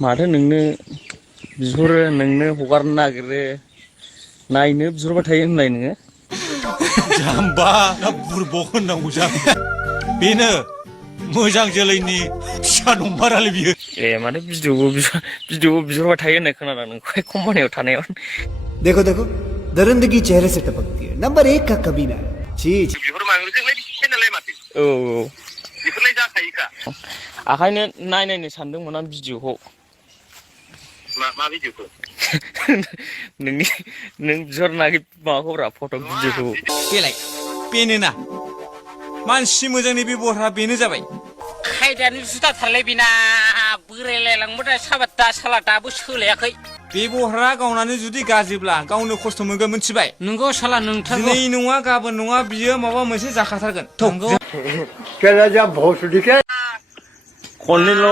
माथो नोंनो बिहरो नोंनो हगारनो नागिरो नायनो बिहरबाय थायो होनलाय नोङो जाम्बा ना बुरबक होननांगौ जाखो बेनो मोजां जोलैनि फिसा नंमारालै बियो ए माथो भिडिअबो बिहरबाय थायो होननाय खोनादों नोंखौहाय कम्पानियाव थानायाव देखो देखो दरिंदगी चेहरे से टपकती है नंबर 1 का कमीना छी बेफोर माबाजोंलाय चेनेलाय माथो औ बेफोरलाय जाखायोखा आखायनो नायनो सानदोंमोन आं भिडिअखौ मा भिडिअखौ नोंनि नों बिहरनाय माबाखौब्रा फट' भिडिअखौ बेलाय बेनोना मानसि मोजांनि बेबहारा बेनो जाबाय खायदायानो जुदाथारलै बेना बोरायलायलांबाथाय साबादा साला दाबो सोलायाखै बेबहारा गावनानो जुदि गाज्रिब्ला गावनो खस्थ' मोनगोन मिथिबाय नंगौ साला नोंथारगौ दिनै नङा गाबोन नङा बियो माबा मोनसे जाखाथारगोन नंगौ खननैल'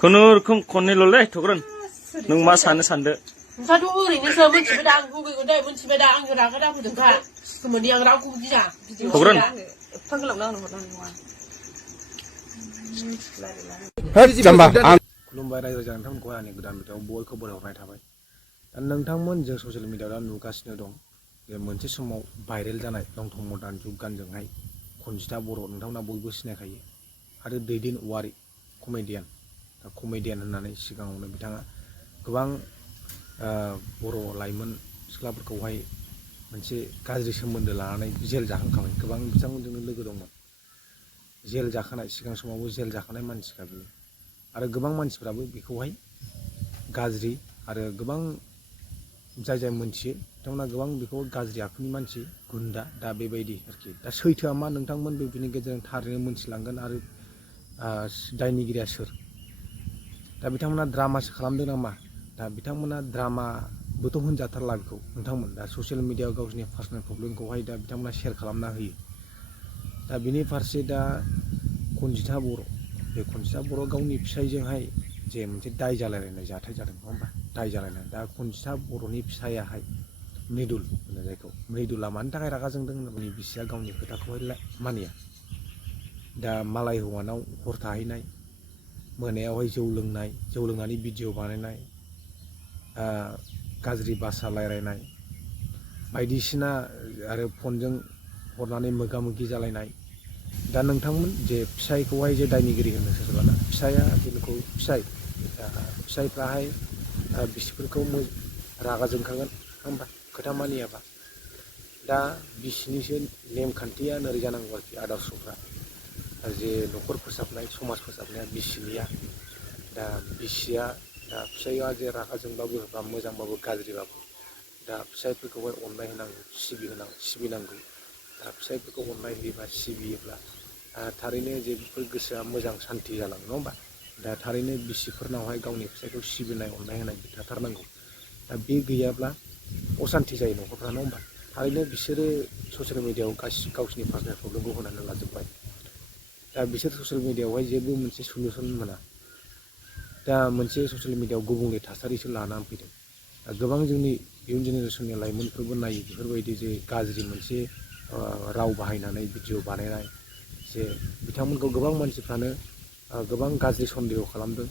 खुनुरुखुम खननैल'लै थग्रोन नों मा सानदो नोंथाङाथ' ओरैनोसो मोनथिबाय दा आं लुगैगोन दै मोनथिबाय दा आंजों रागा दाफोदोंखा सोमोन्दै आं रावखौ गिया थग्रोन एफा गोलावनो आंनो हरनाय नङा खुलुमबाय रायजो राजा नोंथांमोनखौ आंनि गोदान भिडिअआव बयखौबो बरायहरनाय थाबाय दा नोंथांमोन जों ससियेल मिडियाआव दा नुगासिनो दं जे मोनसे समाव भाइरेल जानाय लंथं मदार्न जुग गानजोंहाय खनजिता बर' नोंथांमोना बयबो सिनायखायो आरो दैदेन औवारि कमेडियान होननानै सिगाङावनो बिथाङा गोबां बर' लाइमोन सिख्लाफोरखौहाय मोनसे गाज्रि सोमोन्दो लानानै जेल जाखांखाबाय गोबां बिथांमोनजोंनो लोगो दंमोन जेल जाखानाय सिगां समावबो जेल जाखानाय मानसिखा बियो आरो गोबां मानसिफ्राबो बेखौहाय गाज्रि आरो गोबां जाय मोनथियो बिथांमोना गोबां बेखौ गाज्रि आखुनि मानसि गुन्दा दा बेबायदि आरोखि दा सैथोआ मा नोंथांमोन बेनि गेजेरजों थारैनो मोनथिलांगोन आरो दायनिगिरिया सोर दा बिथांमोना ड्रामासो खालामदों नामा दा बिथांमोना ड्रामाबोथ' होनजाथारला बेखौ नोंथांमोन दा ससियेल मिडियाआव गावसोरनि पार्सनेल प्रब्लेमखौहाय दा बिथांमोना शेयार खालामना होयो दा बिनि फारसे दा कनजिता बर' बे कनजिता बर' गावनि फिसायजोंहाय जे मोनसे दाय जालायलायनाय जाथाय जादों नङा होमबा दाय जालायनाय दा कनजिता बर'नि फिसायाहाय मृदुल होनो जायखौ मृदुला मानि थाखाय रागा जोंदों होनोब्ला बिसिया गावनि खोथाखौहाय मानिया दा मालाय हौवानाव हर थाहैनाय मोनायावहाय जौ लोंनानै भिडिअ बानायनाय गाज्रि भाषा रायलायनाय बायदिसिना आरो फनजों हरनानै मोगा मोगि जालायनाय दा नोंथांमोन जे फिसायखौहाय जे दायनिगिरि होनो सोरबाना फिसाया बेखौ फिसायफ्राहाय बिसिफोरखौ रागा जोंखागोन होमबा खोथा मानियाबा दा बिसिनिसो नेमखान्थिया नोरै जानांगौ आरोखि आदर्शफ्रा जे न'खर फोसाबनाय समाज फोसाबनाया बिसिनिया दा बिसिया दा फिसाया जे रागा जोंबाबो बा मोजांबाबो गाज्रिबाबो दा फिसायफोरखौहाय अननाय होनांगौ सिबिनांगौ दा फिसायफोरखौ अननाय होयोबा सिबियोब्ला थारैनो जे बेफोर गोसोआ मोजां सान्थि जालाङो नङा होमबा दा थारैनो बिसिफोरनावहाय गावनि फिसायखौ सिबिनाय अननाय होनाय थाथारनांगौ दा बे गैयाब्ला असान्थि जायो न'खरफ्रा नङा होमबा थारैनो बिसोरो ससियेल मिडियाआव गावसिनि पार्सनेल प्रब्लेमखौ होनानै लाजोब्बाय दा बिसोर ससियेल मिडियाआवहाय जेबो मोनसे सलुसन मोना दा मोनसे ससियेल मिडियाआव गुबुंले थासारिसो लानानै फैदों दा गोबां जोंनि इयुन जेनेरेसननि लाइमोनफोरबो नायो बेफोरबायदि जे गाज्रि मोनसे राव बाहायनानै भिडिअ बानायनाय जे बिथांमोनखौ गोबां मानसिफ्रानो गोबां गाज्रि सन्देह खालामदों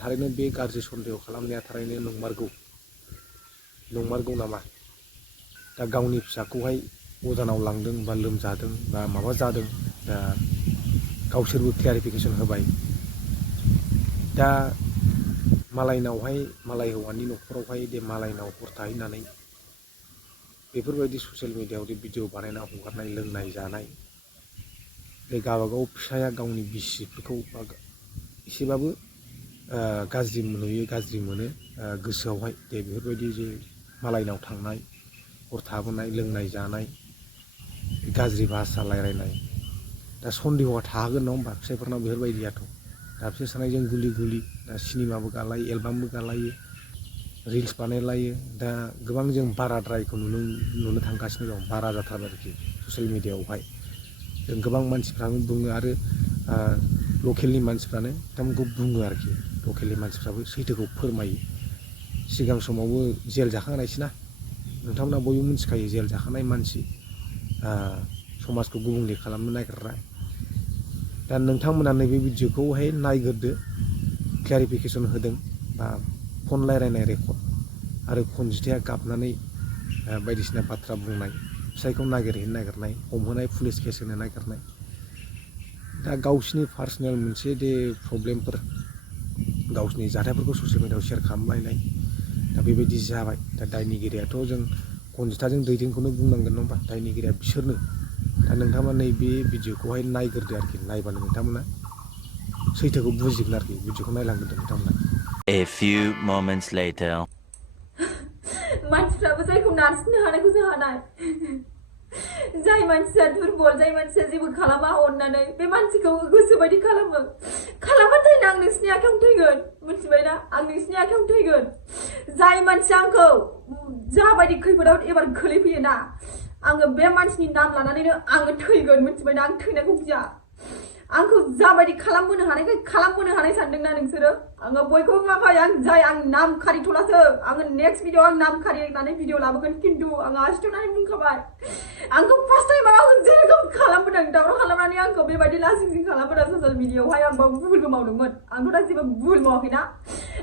थारैनो बे गाज्रि सन्देह खालामनाया थारैनो नंमारगौ नामा दा गावनि फिसाखौहाय अजानाव लांदों बा लोमजादों बा माबा जादों दा गावसोरबो क्लियारिफिकेसन होबाय दा मालाय हौवानि न'खरावहाय दे मालायनाव हर थाहैनानै बेफोरबायदि ससियेल मिडियाआव भिडिअ बानायना हगारनाय लोंनाय जानाय बे गावबागाव फिसाया गावनि बिसिफोरखौ एसेबाबो गाज्रि नुयो गाज्रि मोनो गोसोआवहाय दे बेफोरबायदि जे मालायनाव थांनाय हर थाबोनाय लोंनाय जानाय गाज्रि भाषा रायलायनाय दा सन्देहआ थाहागोन नङा होमबा फिसायफोरनाव बेफोरबायदियाथ' दा फिसाय सानायजों गुलि दा सिनेमाबो गालायो एलबामबो गालायो रिल्स बानायलायो दा गोबां जों बाराद्रायखौ नुनो थांगासिनो दं बारा जाथारबाय आरोखि ससियेल मिडियाआवहाय जों गोबां मानसिफ्रानो बुङो आरो लकेलनि मानसिफ्रानो बिथांमोनखौ बुङो आरोखि लकेलनि मानसिफ्राबो सैथोखौ फोरमायो सिगां समावबो जेल जाखांनायसोना नोंथांमोना बयबो मिथिखायो जेल जाखानाय मानसि समाजखौ गुबुंले खालामनो नागिरग्रा दा नोंथांमोना नैबे भिडिअखौहाय नायग्रोदो क्लारिफिकेसन होदों बा फन रायलायनाय रेकर्ड आरो खनजिथाया गाबनानै बायदिसिना बाथ्रा बुंनाय फिसायखौ नागिरनाय हमहोनाय पुलिस केस होनो नागिरनाय दा गावसिनि पार्सनेल मोनसे दे प्रब्लेमफोर गावसिनि जाथायफोरखौ ससियेल मिडियायाव शेयार खालामलायनाय दा बेबायदि जाबाय दा दायनिगिरियाथ' जों खनजिथाजों दैदेनखौनो बुंनांगोन नङा होमबा दायनिगिरिया बिसोरनो दा नोंथांमोना नैबे भिडिअखौहाय नायग्रोदो आरोखि नायबानो नोंथांमोना सैथोखौ बुजिगोन आरोखि भिडिअखौ नायलांग्रोदो नोंथांमोना A few moments later मानसिफ्राबो जायखौ नारसिननो हानायखौ जों हानाय जाय मानसिया दुरबल जाय मानसिया जेबो खालामा अननानै बे मानसिखौ गोसोबायदि खालामबाथाय आं नोंसिनि आखायाव थैगोन मिथिबायना आं नोंसिनि आखायाव थैगोन जाय मानसिया आंखौ जाबायदि खैफोदाव एबार खोलैफैयोना आङो बे मानसिनि नाम लानानैनो आङो थैगोन मिथिबायना आं थैनायखौ गिया आंखौ जाबायदि खालामबोनो हानाय सानदोंना नोंसोरो आङो बयखौबो माखाय आं जाय आं नाम खारिथलासो आङो नेक्स्ट भिडिअ आं नाम खारिनानै भिडिअ लाबोगोन खिन्थु आङो आसिथनानै बुंखाबाय आंखौ फार्स्ट टाइम आं जेरखम खालामबोदों दावराव खालामनानै आंखौ बेबायदि लासिं खालामबोदों ससियेल मिडियायावहाय आं भुलबो मावदोंमोन आंथ' दा जेबो भुल मावाखैना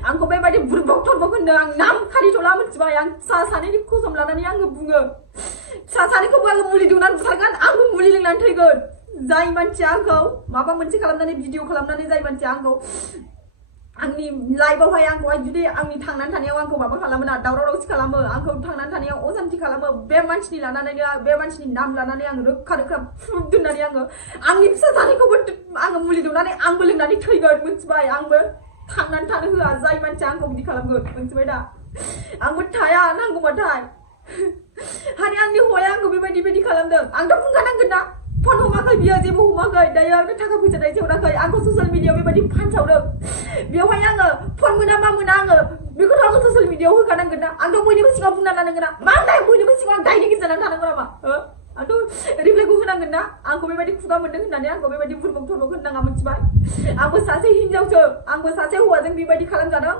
आंखौ बेबायदि बुरबक थरबक होनदों आं नाम खारिथला मिथिबाय आं फिसा सानैनि कसम लानानै आङो बुङो फिसा सानैखौबो आङो मुलि दौनानै बुथारगोन आंबो मुलि लोंनानै थैगोन जाय मानसिया आंखौ माबा मोनसे खालामनानै भिडिअ खालामनानै जाय मानसिया आंखौ आंनि लाइफआवहाय आंखौहाय जुदि आंनि थांनानै थानायाव आंखौ माबा खालामो ना दावराव दावसि खालामो आंखौ थांनानै थानायाव असान्थि खालामो बे मानसिनि नाम लानानै आं रोखा प्रुफ दोननानै आङो आंनि फिसा सानैखौबो आङो मुलि दौनानै आंबो लोंनानै थैगोन मिथिबाय आंबो थांनानै थानो होआ जाय मानसिया आंखौ बिदि खालामगोन मिथिबाय दा आंबो थाया नांगौबाथाय हानि आंनि हौवाया आंखौ बेबायदि खालामदों आंथ' बुंखानांगोन ना फन हमाखै बियो जेबो हमाखै दायो आंनो थाखा फैसा दैथायहराखै आंखौ ससियेल मिडियायाव बेबायदि फानसावदों बेवहाय आङो फन मोना मा मोना आङो बेखौथ' आङो ससियेल मिडियायाव होखानांगोन ना आंथ' बयनिबो सिगाङाव बुंना लानांगोन ना मा होननाय बयनिबो सिगाङाव दायनिगिरि जानानै थानांगौ नामा आंथ' रिप्लाइखौ होनांगोन ना आंखौ बेबायदि खुगा मोनदों होननानै आंखौ बेबायदि बुरबक थरबक होननाङा मिथिबाय आंबो सासे हिनजावसो आंबो सासे हौवाजों बेबायदि खालामजादों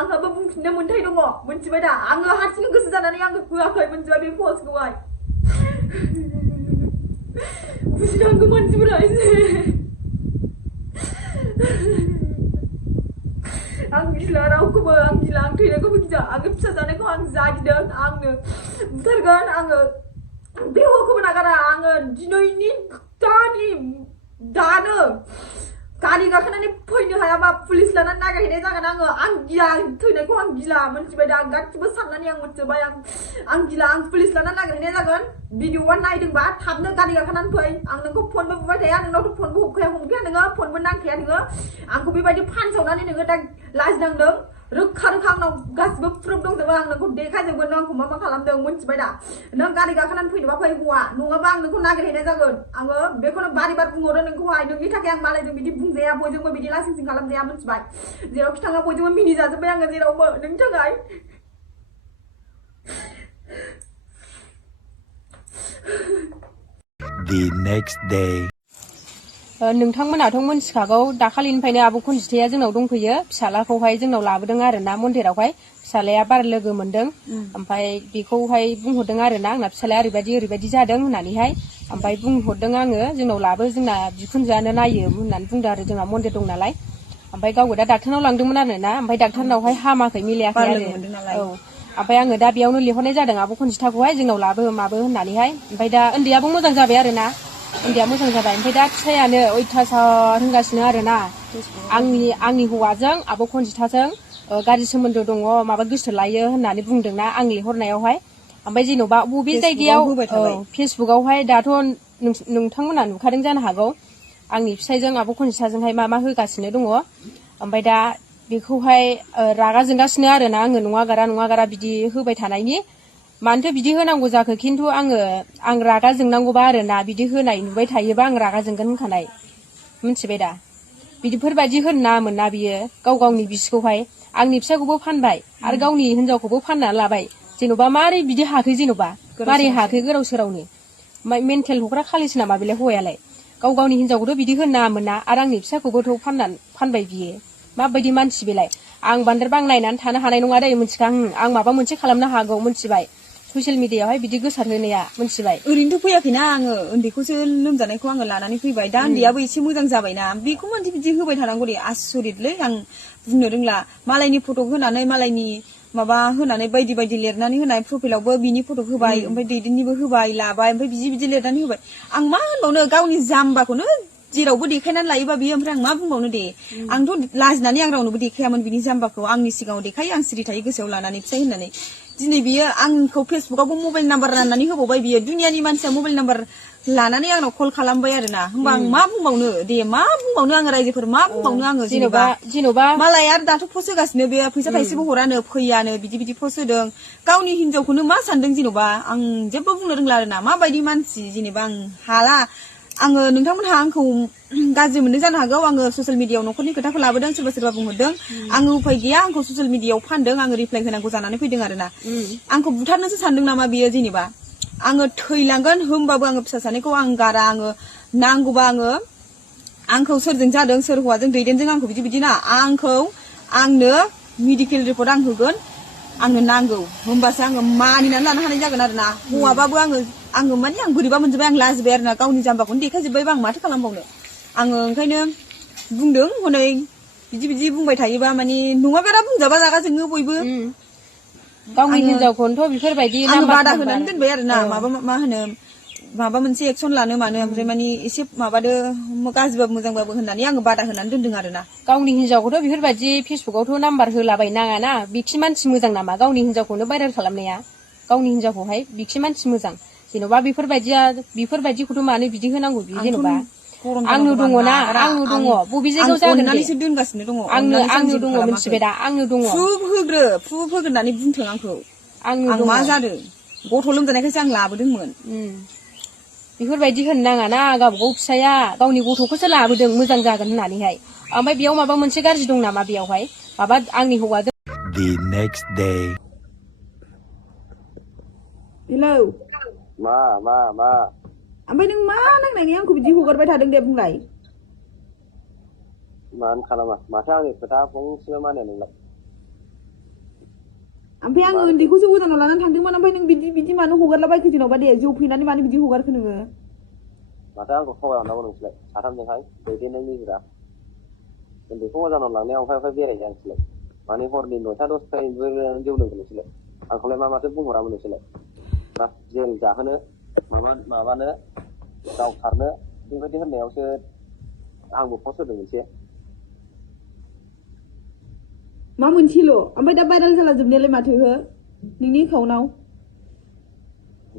आंहाबो बुंफिननो मोन्थाय दङ मिथिबाय दा आङो हारसिं गोसो जानानै आङो होआखै मिथिबाय बे पस्टखौहाय बुजिनांगौ मानसिफोरा एसे आं गिला रावखौबो आं गिला आं थैनायखौबो गिया आङो फिसा जानायखौ आं जा गिदों आंनो बुथारगोन आङो बे हौवाखौबो नागारा आङो दिनैनि दानो गारि गाखोनानै फैनो हायाबा पुलिस लानानै नागिरहैनाय जागोन आं गिया थैनायखौ आं गिला मिथिबाय दा गासिबो साननानै आं मिथिबाय आं गिला आं पुलिस लानानै नागिरहैनाय जागोन भिडिअआ नायदोंबा थाबनो गारि गाखोनानै फै आं नोंखौ फनबो बुबाय थाया नोंनावथ' फनबो हमखाया नोङो फनबो नांखाया नोङो आंखौ बेबायदि फानसावनानै नोङो दा लाजिनांदों रोखा आंनाव गासिबो प्रुफ दंजोबो आं नोंखौ देखायजोबगोन नों आंखौ मा खालामदों मिथिबाय दा नों गारि गाखोनानै फैनोबा फै हौवा नङाबा आं नोंखौ नागिरहैनाय जागोन आङो बेखौनो बार बुंहरो नोंखौहाय नोंनि थाखाय आं मालायजों बिदि बुंजाया बयजोंबो बिदि लासिं खालामजाया मिथिबाय जेरावखि थाङा बयजोंबो मिनिजाजोब्बाय आङो जेरावबो नोंनि थाखाय The next day नोंथांमोनाथ' मोनथिखागौ दाखालिनिफ्रायनो आब' खनजिथाया जोंनाव दंफैयो फिसालाखौहाय जोंनाव लाबोदों आरोना मन्दिरावहाय फिसालाया बार लोगो मोनदों ओमफ्राय बेखौहाय बुंहरदों आरोना आंना फिसालाया ओरैबायदि जादों होननानैहाय ओमफ्राय बुंहरदों आङो जोंनाव लाबो जोंना बिखुनजोआनो नायो होननानै बुंदों आरो जोंना मन्दिर दं नालाय ओमफ्राय गावबो दा डाक्टारनाव लांदोंमोन आरोना ओमफ्राय डाक्टारनावहाय हामाखै मिलायाखै आरो औ ओमफ्राय आङो दा बेयावनो लिंहरनाय जादों आब' खनजिथाखौहाय जोंनाव लाबो माबो होननानैहाय ओमफ्राय दा उन्दैयाबो मोजां जाबाय आरोना उन्दैया मोजां जाबाय ओमफ्राय दा फिसायानो अयथासार होनगासिनो आरोना आंनि हौवाजों आब' खनजिथाजों गाज्रि सोमोन्दो दङ माबा गोसो लायो होननानै बुंदोंना आं लिंहरनायावहाय ओमफ्राय जेन'बा बबे जायगायाव फेसबुकआवहाय दाथ' नोंथांमोना नुखादों जानो हागौ आंनि फिसायजों आब' खनजिथाजोंहाय मा होगासिनो दङ ओमफ्राय दा बेखौहाय रागा जोंगासिनो आरोना आङो नङा गारा बिदि होबाय थानायनि मानोथो बिदि होनांगौ जाखो खिन्थु आं रागा जोंनांगौबा आरोना बिदि होनाय नुबाय थायोबा आं रागा जोंगोन होनखानाय मिथिबाय दा बिदिफोरबायदि होननाङामोन ना बियो गावनि बिसिखौहाय आंनि फिसाखौबो फानबाय आरो गावनि हिनजावखौबो फाननानै लाबाय जेन'बा मारै बिदि हाखै जेन'बा मारै हाखै गोदाव सोरावनो मेन्टेल हग्रा खालिसो नामा बेलाय हौवायालाय गावनि हिनजावखौथ' बिदि होननाङामोन ना आरो आंनि फिसाखौबोथ' फानबाय बियो माबायदि मानसि बेलाय आं बांद्राय नायनानै थानो हानाय नङा दै मिथिखा आं माबा मोनसे खालामनो हागौ मिथिबाय ससियेल मिडियायावहाय बिदि गोसार होनाया मिथिबाय ओरैनोथ' फैयाखैना आङो उन्दैखौसो लोमजानायखौ आङो लानानै फैबाय दा उन्दैयाबो एसे मोजां जाबायना बेखौ मानसि बिदि होबाय थानांगौ दे आसरितलै आं बुंनो रोंला मालायनि फट' होनानै मालायनि माबा होनानै बायदि बायदि लिरनानै होनाय प्रफाइलावबो बिनि फट' होबाय ओमफ्राय दैदेननिबो होबाय लाबाय ओमफ्राय बिदि लिरनानै होबाय आं मा होनबावनो गावनि जाम्बाखौनो जेरावबो देखायनानै लायोबा बियो ओमफ्राय आं मा बुंबावनो दे आंथ' लाजिनानै आं रावनोबो देखायामोन बिनि जाम्बाखौ आंनि सिगाङाव देखायो आं सिरि थायो गोसोआव लानानै फिसाय होननानै दिनै बियो आंखौ फेसबुकावबो मबाइल नाम्बार राननानै होबावबाय बियो दुनियानि मानसिया मबाइल नाम्बार लानानै आंनाव कल खालामबाय आरोना होमबा आं मा बुंबावनो दे मा बुंबावनो आङो रायजोफोर मा बुंबावनो आङो जेनेबा मालाय आरो दाथ' पस्ट होगासिनो बे फैसा थाइसेबो हरानो फैयानो बिदि पस्ट होदों गावनि हिनजावखौनो मा सानदों जेन'बा आं जेबो बुंनो रोंला आरोना माबायदि मानसि जेनेबा आं हाला आङो नोंथांमोनहा आंखौ गाज्रि मोनदों जानो हागौ आङो ससियेल मिडियायाव न'खरनि खोथाखौ लाबोदों सोरबा बुंहरदों आङो उफाय गैया आंखौ ससियेल मिडियायाव फानदों आङो रिप्लाइ होनांगौ जानानै फैदों आरोना आंखौ बुथारनोसो सानदों नामा बियो जेनेबा आङो थैलांगोन होमबाबो आङो फिसा सानैखौ आं गारा आङो नांगौबा आंखौ सोरजों जादों सोर हौवाजों दैदेनजों आंखौ बिदि ना आंनो मेडिकेल रिपर्ट आं होगोन आंनो नांगौ होमबासो आङो मानिनानै लानो हानाय जागोन आरोना हौवाबाबो आङो माने आं बोरैबा मोनजोबबाय आं लाजिबाय आरोना गावनि जाम्बाखौनो देखायजोब्बायबा आं माथो खालामबावनो आङो ओंखायनो बुंदों हनै बिदि बुंबाय थायोबा माने नङा बारा बुंजाबा रागा जोङो बयबो गावनि हिनजावखौनोथ' बेफोरबायदि आङो बादा होनानै दोनबाय आरोना माबा मोनसे एक्सन लानो मानो ओमफ्राय माने एसे माबादो गाज्रिबाबो मोजांबाबो होननानै आङो बादा होनानै दोनदों आरोना गावनि हिनजावखौथ' बेफोरबायदि फेसबुकावथ' नाम्बार होलाबाय नाङाना बिखि मानसि मोजां नामा गावनि हिनजावखौनो भाइरेल खालामनाया गावनि हिनजावखौहाय बिखि मानसि मोजां जेन'बा बेफोरबायदिखौथ' मानो बिदि होनांगौ बि जेन'बा आंनो दङना आंनो दङ बबे जायगायाव जागोन दोनगासिनो दङ आंनो दङ मिथिबाय दा आंनो दङ प्रुफ होग्रोनानै बुंथों आंखौ आं मा जादों गथ' लोमजानायखायसो आं लाबोदोंमोन बेफोरबायदि होनो नाङाना गावबागाव फिसाया गावनि गथ'खौसो लाबोदों मोजां जागोन होननानैहाय ओमफ्राय बेयाव माबा मोनसे गाज्रि दं नामा बेयावहाय माबा आंनि हौवाजों The next day. हेलौ मा ओमफ्राय नों मा नांनायनि आंखौ बिदि हगारबाय थादों दे बुंलाय मानो खालामा माथो आंनि खोथा फंसेबो मानिया नोंलाय ओमफ्राय आङो उन्दैखौसो गोजानाव लानानै थांदोंमोन ओमफ्राय नों बिदि मानो हगारलाबायखो जेन'बा दे जौ फैनानै मानो बिदि हगारखो नोङो माथो आंखौ थगायहरनांगौ नोंसोरलाय साथामजोंहाय दैदेननाय निजिरा उन्दैखौ गोजानाव लांनायाव ओमफ्राय बेरायनो नोंसोरलाय माने हरनि 9टा 10टानिबो जौ लोंगोन नोंसोरलाय आंखौलाय माथो बुंहरामोन नोंसोरलाय मा जेल जाहोनो माबानो गावथारनो बेबायदि होननायावसो आंबो पस्ट होदों मोनसे मा मोनसेल' ओमफ्राय दा भाइरेल जाला जोबनायालाय माथो हो नोंनि एकाउन्टाव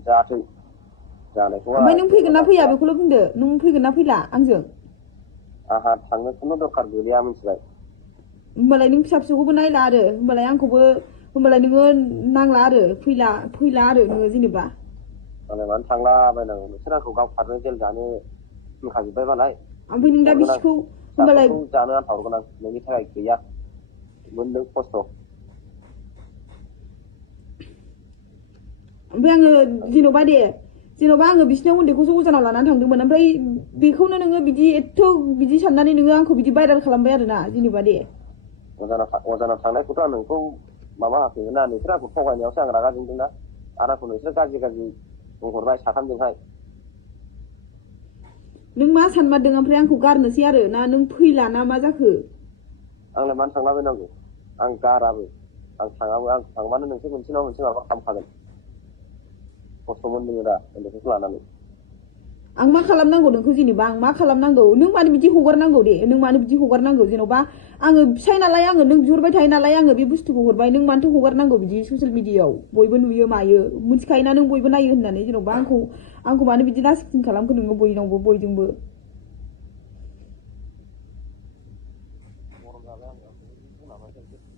जाथों जानायखौ ओमफ्राय नों फैगोन ना फैया बेखौल' बुंदो नों फैगोन ना फैला आंजों आंहा थांनो खुनु दरखार गैया मिथिबाय होमबालाय नों फिसा फिसौखौबो नायला आरो होमबालाय आंखौबो होमबालाय नोङो नांला आरो फैला आरो नोङो जेनेबा मालाय मानो थांलाबायनांगौ नोंसोर आंखौ गावथारनो जेल जानो होनखाजोब्बाय मालाय ओमफ्राय नों दा बिसिखौ होमबालाय जानो आन्था हरगोन आं नोंनि थाखाय गैया मोनदों खस्थ' ओमफ्राय आङो जेन'बा आङो बिसिनाव उन्दैखौसो अजानाव लानानै थांदोंमोन ओमफ्राय बेखौनो नोङो बिदि साननानै नोङो आंखौ बिदि भाइरेल खालामबाय आरोना जेनेबा दे अजानाव थांनायखौथ' आं नोंखौ माबा होआखैमोन ना नोंसोर आंखौ थगायनायावसो आं रागा जोंदोंना आरो आंखौ नोंसोर गाज्रि बुंहरबाय साथामजोंहाय नों मा सानमारदों ओमफ्राय आंखौ गारनोसै आरो ना नों फैला ना मा जाखो आंलाय मानो थांलाबायनांगौ आं गाराबो आं थाङाबो आं थांबानो नोंसोर मोनसे नङा मोनसे माबा खालामखागोन खस्थ' मोनदों दा उन्दैखौ लानानै आं मा खालामनांगौ नोंखौ जेनेबा आं मा खालामनांगौ नों मानो बिदि हगारनांगौ दे नों मानो बिदि हगारनांगौ जेन'बा आङो फिसाय नालाय आङो नों बिहरबाय थायो नालाय आङो बे बुस्थुखौ हरबाय नों मानोथो हगारनांगौ बिदि ससियेल मिडियायाव बयबो नुयो मायो मिथिखायोना नों बयबो नायो होननानै जेन'बा आंखौ मानो बिदि लासिं खालामखो नोङो बयजोंबो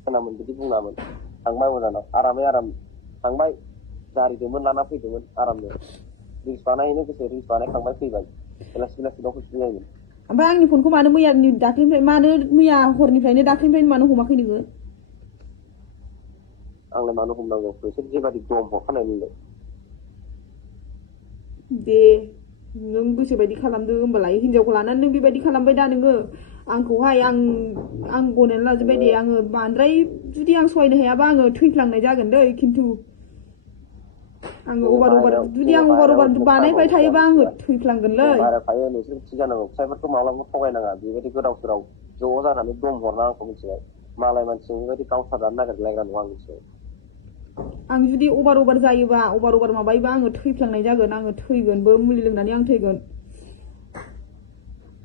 खोनामोन बिदि बुङामोन थांबाय अजानाव आराम थांबाय जारिदोंमोन लाना फैदोंमोन आरामनो रिल्स बानायनो गोसो रिल्स बानायखांबाय फैबाय बेलासि दाउ फैफिनलायोमोन ओमफ्राय आंनि फनखौ मानो मैया हरनिफ्रायनो दाख्लिनिफ्रायनो मानो हमाखै नोङो आंलाय मानो हमनांगौ नोंसोर जेबादि दम हरखानाय नोंलाय दे नों गोसोबायदि खालामदो होमबालाय हिनजावखौ लानानै नों बेबायदि खालामबाय दा नोङो आंखौहाय आं गनायनानै लाजोबबाय दे आङो बांद्राय जुदि आं सहायनो हायाबा आङो थैफ्लांनाय जागोन दै खिन्थु आङो अभार जुदि आं अभार बानायबाय थायोबा आङो थैफ्लांगोनलै बाहेरायाव थायो नोंसोर थि जानांगौ फिसायफोरखौ माब्लाबा थगायनाङा बेबायदि गोदाव सोराव ज' जानानै दम हरना आंखौ मिथिबाय मालाय मानसिजों बेबायदि गावथारनानै नागिरलायग्रा नङा आं मिथिबाय आं जुदि अभार जायोबा अभार माबायोबा आङो थैफ्लांनाय जागोन आङो थैगोनबो मुलि लोंनानै आं थैगोन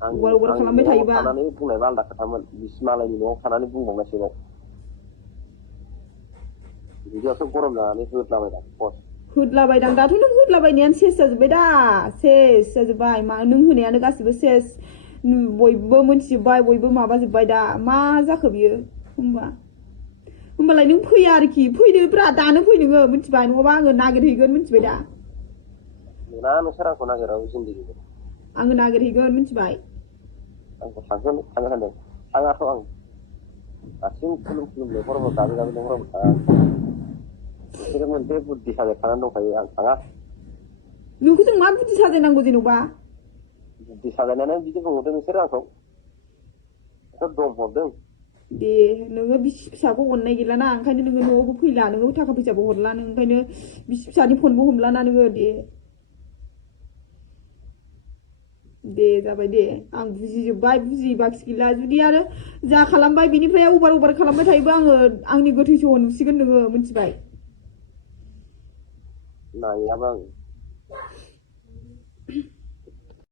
अभार खालामबाय थायोबा थानानै बुंनायबा आलदा खोथामोन बिस मालायनि न'आव थानानै बुंबावनायसैबाव बिदियावसो गरम जानानै होदलाबायदां बस होदलाबायदां दाथ' नों होदलाबायनायानो सेस जाजोब्बाय दा सेस जाजोब्बाय मा नों होनायानो गासिबो सेस बयबो मोनथिजोब्बाय बयबो माबाजोब्बाय दा मा जाखो बियो होमबालाय नों फैया आरोखि फैदो ब्रा दानो फै नोङो मिथिबाय नङाबा आङो नागिरहैगोन मिथिबाय दा मोना नोंसोर आंखौ नागिराबो जिन्दगिखौ आङो नागिरहैगोन मिथिबाय आंखौ थांनो सानदों थाङाथ' आं दासिम खुलुम लेंहरबो गाबै लेंहरबो थाङा बिसोरो मोनसे बुद्धि साजायखानानै दंखायो आं थाङा नोंखौ जों मा बुद्धि साजायनांगौ जेन'बा बुद्धि साजायनानै बिदि बुंहरदों नोंसोर आंखौ दम हरदों दे नोङो बिसि फिसाखौ अननाय गैलाना ओंखायनो नोङो न'आवबो फैला नोङो थाखा फैसाबो हरला नों ओंखायनो बिसि फिसानि फनबो हमलाना नोङो दे जाबाय दे आं बुजिजोब्बाय बुजियै बाखि गैला जुदि आरो जा खालामबाय बिनिफ्राय अभार खालामबाय थायोबा आङो आंनि गोथै सह नुसिगोन नोङो मिथिबाय नायाबो आं